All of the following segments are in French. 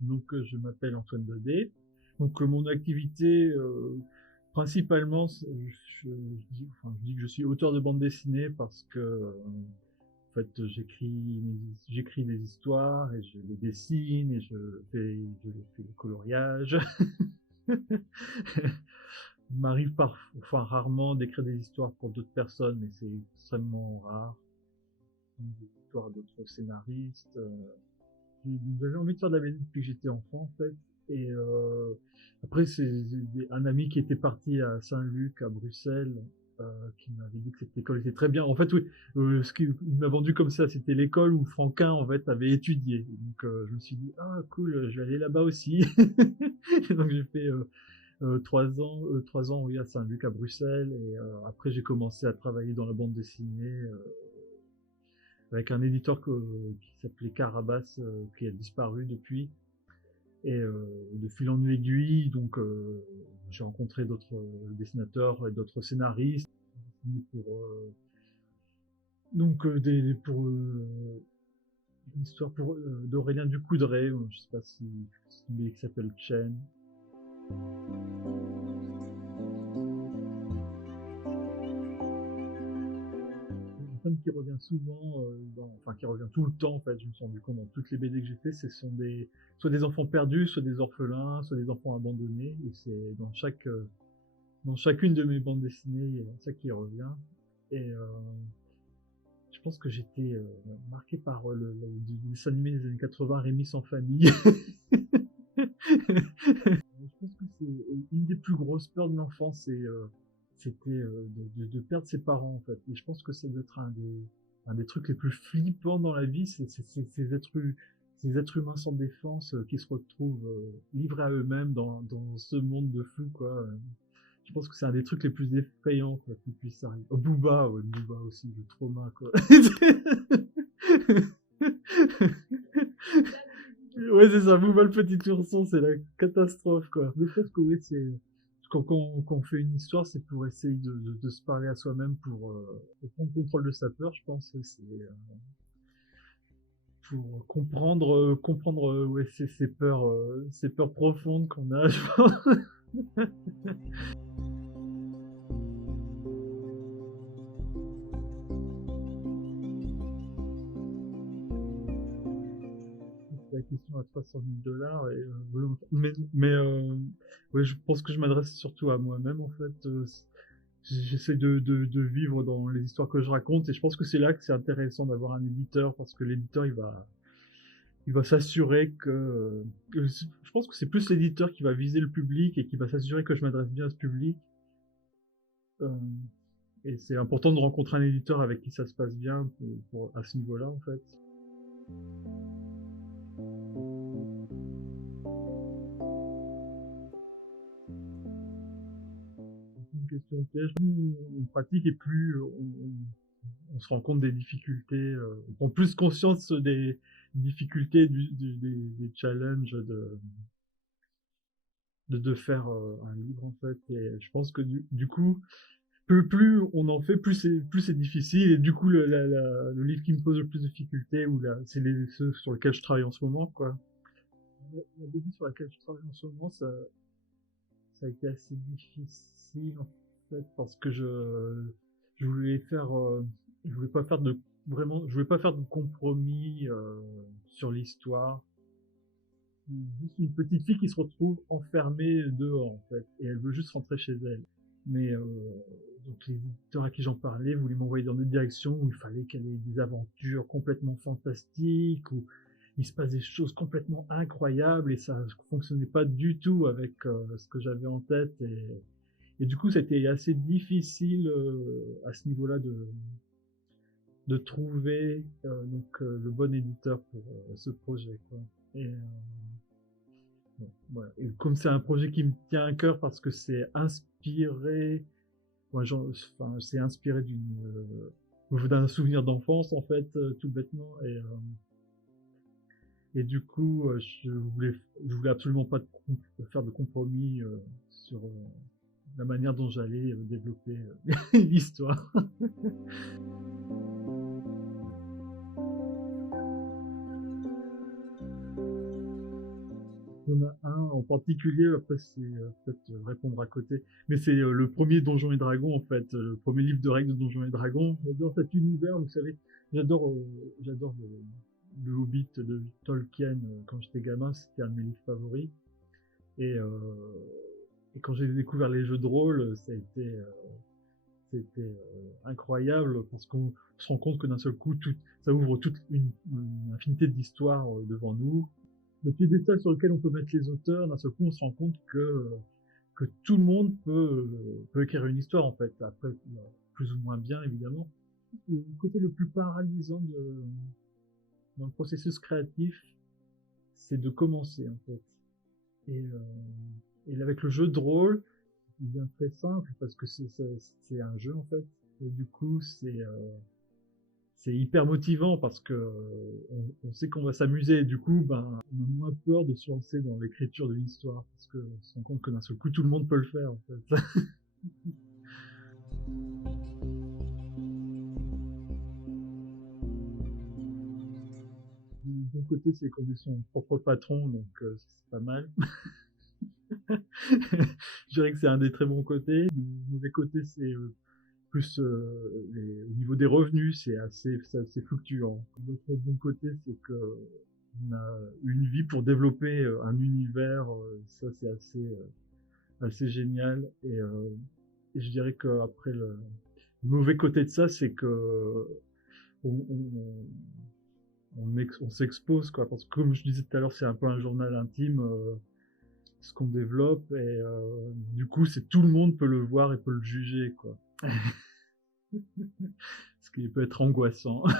Donc, je m'appelle Antoine Daudet. Donc, mon activité, principalement, je dis que je suis auteur de bande dessinée parce que, en fait, j'écris des histoires et je les dessine et je fais le coloriage. Il m'arrive parfois, rarement, d'écrire des histoires pour d'autres personnes, mais c'est extrêmement rare. Des histoires d'autres scénaristes. J'avais envie de faire de la BD depuis que j'étais enfant, en fait. Et après, c'est un ami qui était parti à Saint-Luc, à Bruxelles, qui m'avait dit que cette école était très bien. En fait, oui, ce qu'il m'a vendu comme ça, c'était l'école où Franquin, en fait, avait étudié. Donc, je me suis dit, ah, cool, je vais aller là-bas aussi. Donc, j'ai fait 3 ans, oui, à Saint-Luc, à Bruxelles. Et après, j'ai commencé à travailler dans la bande dessinée avec un éditeur qui s'appelait Carabas, qui a disparu depuis. Et de fil en aiguille, donc j'ai rencontré d'autres dessinateurs et d'autres scénaristes pour pour une histoire d'Aurélien Ducoudray, je sais pas si c'est une BD qui s'appelle Chen. Un thème qui revient souvent, enfin qui revient tout le temps en fait, je me suis rendu compte dans toutes les BD que j'ai fait, ce sont soit des enfants perdus, soit des orphelins, soit des enfants abandonnés, et c'est dans chacune de mes bandes dessinées, il y a ça qui revient. Et je pense que j'étais marqué par le dessin animé des années 80, Rémi sans famille. Je pense que c'est une des plus grosses peurs de l'enfance, c'était de perdre ses parents en fait. Et je pense que ça doit être un des trucs les plus flippants dans la vie, c'est ces êtres humains sans défense qui se retrouvent livrés à eux-mêmes dans ce monde de fou quoi. Je pense que c'est un des trucs les plus effrayants quoi, qui puisse arriver. Oh, Booba, ouais, Booba aussi, le trauma quoi. Ouais, c'est ça, Booba le petit ourson, c'est la catastrophe quoi. Mais je pense que oui, c'est quand on fait une histoire, c'est pour essayer de se parler à soi-même, pour prendre contrôle de sa peur, je pense. C'est pour comprendre ouais, ces peurs profondes qu'on a, je pense. C'est la question à 300 000 $. Et, ouais, je pense que je m'adresse surtout à moi-même en fait. J'essaie de vivre dans les histoires que je raconte et je pense que c'est là que c'est intéressant d'avoir un éditeur parce que l'éditeur il va s'assurer que je pense que c'est plus l'éditeur qui va viser le public et qui va s'assurer que je m'adresse bien à ce public. Euh, et c'est important de rencontrer un éditeur avec qui ça se passe bien à ce niveau-là en fait. Une question piège. Plus on pratique et plus on se rend compte des difficultés, on prend plus conscience des difficultés des challenges de faire un livre en fait. Et je pense que du coup, plus on en fait, plus c'est difficile. Et du coup, le livre qui me pose le plus de difficultés, c'est ceux sur lesquels je travaille en ce moment, quoi. La BD sur laquelle je travaille en ce moment, ça a été assez difficile en fait parce que je voulais je voulais pas faire je voulais pas faire de compromis sur l'histoire. Juste une petite fille qui se retrouve enfermée dehors en fait et elle veut juste rentrer chez elle. Mais donc les éditeurs à qui j'en parlais voulaient m'envoyer dans des directions où il fallait qu'elle ait des aventures complètement fantastiques, où il se passe des choses complètement incroyables et ça ne fonctionnait pas du tout avec ce que j'avais en tête. Et du coup, c'était assez difficile à ce niveau-là de trouver le bon éditeur pour ce projet. Quoi. Et, bon, voilà. Et comme c'est un projet qui me tient à cœur parce que c'est inspiré, enfin, c'est inspiré d'un souvenir d'enfance en fait, tout bêtement. Et du coup, je voulais absolument pas faire de compromis sur la manière dont j'allais développer l'histoire. Il y en a un en particulier, après c'est peut-être répondre à côté, mais c'est le premier Donjons et Dragons en fait, le premier livre de règles de Donjons et Dragons. J'adore cet univers, vous savez, j'adore le Hobbit de Tolkien. Quand j'étais gamin, c'était un de mes livres favoris. Et, euh, et quand j'ai découvert les jeux de rôle, c'était incroyable parce qu'on se rend compte que d'un seul coup, ça ouvre toute une infinité d'histoires devant nous. Le piédestal sur lequel on peut mettre les auteurs, d'un seul coup, on se rend compte que tout le monde peut écrire une histoire, en fait. Après, plus ou moins bien, évidemment. Le côté le plus paralysant dans le processus créatif, c'est de commencer, en fait. Et, avec le jeu de rôle, il devient très simple parce que c'est un jeu, en fait. Et du coup, c'est hyper motivant parce que on sait qu'on va s'amuser et du coup, ben, on a moins peur de se lancer dans l'écriture de l'histoire parce qu'on se rend compte que d'un seul coup, tout le monde peut le faire, en fait. Du bon côté, c'est qu'on est son propre patron, donc c'est pas mal. Je dirais que c'est un des très bons côtés. Du mauvais côté, c'est plus au niveau des revenus, c'est assez fluctuant. L'autre bon côté, c'est que on a une vie pour développer un univers, ça c'est assez génial. Et je dirais qu'après le mauvais côté de ça, c'est que on, on, on s'expose, quoi. Parce que comme je disais tout à l'heure, c'est un peu un journal intime, ce qu'on développe, et du coup, c'est tout le monde peut le voir et peut le juger, quoi. Ce qui peut être angoissant. À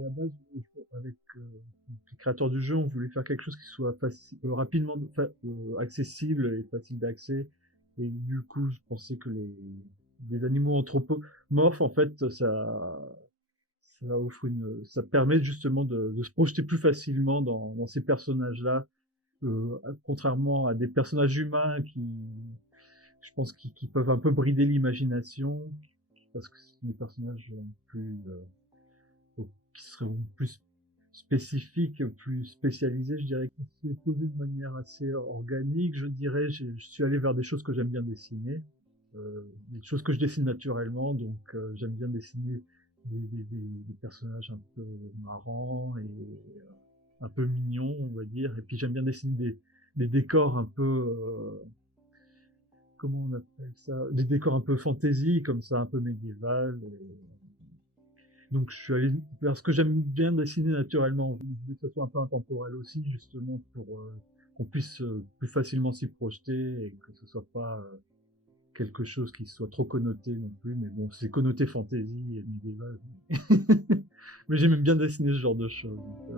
la base, avec les créateurs du jeu, on voulait faire quelque chose qui soit rapidement accessible et facile d'accès. Et du coup, je pensais que les animaux anthropomorphes, en fait, ça permet justement de se projeter plus facilement dans ces personnages-là, contrairement à des personnages humains je pense, qui peuvent un peu brider l'imagination, parce que c'est des personnages plus, qui seraient plus spécifiques, plus spécialisés, je dirais, qui s'est posé de manière assez organique, je dirais. Je suis allé vers des choses que j'aime bien dessiner, des choses que je dessine naturellement, donc j'aime bien dessiner des personnages un peu marrants et un peu mignons, on va dire. Et puis j'aime bien dessiner des décors un peu, comment on appelle ça, des décors un peu fantasy, comme ça, un peu médiéval. Donc je suis allé vers ce que j'aime bien dessiner naturellement. Je voulais que ça soit un peu intemporel aussi, justement, pour qu'on puisse plus facilement s'y projeter et que ce soit pas quelque chose qui soit trop connoté non plus. Mais bon, c'est connoté fantasy et médiéval. Mais j'aime bien dessiner ce genre de choses. Donc,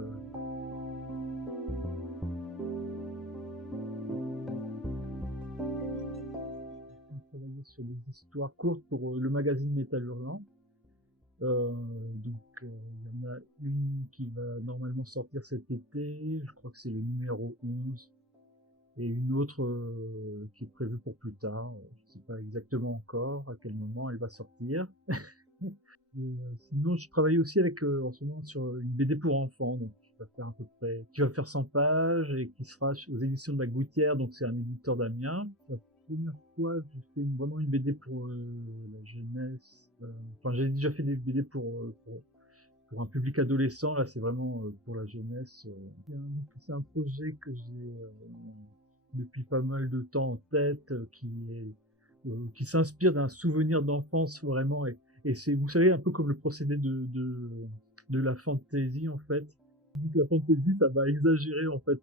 j'ai travaillé sur des histoires courtes pour le magazine Métal Hurlant. Donc il y en a une qui va normalement sortir cet été, je crois que c'est le numéro 11, et une autre qui est prévue pour plus tard, je ne sais pas exactement encore à quel moment elle va sortir. Sinon, je travaille aussi en ce moment sur une BD pour enfants, donc qui va faire 100 pages et qui sera aux éditions de la Gouttière, donc c'est un éditeur d'Amiens. C'est la première fois que je fais vraiment une BD pour la jeunesse. Enfin, j'ai déjà fait des BD pour un public adolescent, là c'est vraiment pour la jeunesse. C'est un projet que j'ai depuis pas mal de temps en tête, qui s'inspire d'un souvenir d'enfance vraiment, et c'est, vous savez, un peu comme le procédé de la fantasy en fait. Vu que la fantasy, ça va exagérer en fait,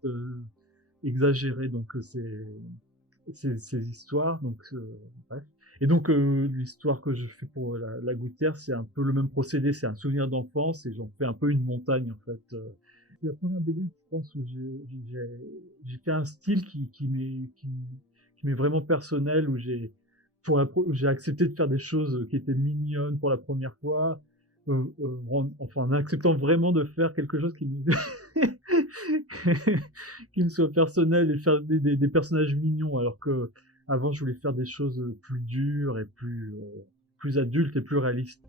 exagérer donc ces histoires, donc bref. Et donc l'histoire que je fais pour la Gouttière, c'est un peu le même procédé, c'est un souvenir d'enfance et j'en fais un peu une montagne en fait. C'est la première BD, je pense, où j'ai fait un style qui m'est vraiment personnel, où j'ai accepté de faire des choses qui étaient mignonnes pour la première fois, enfin, en acceptant vraiment de faire quelque chose qui me qui me soit personnel et faire des personnages mignons, alors qu'avant je voulais faire des choses, plus dures et plus adultes et plus réalistes.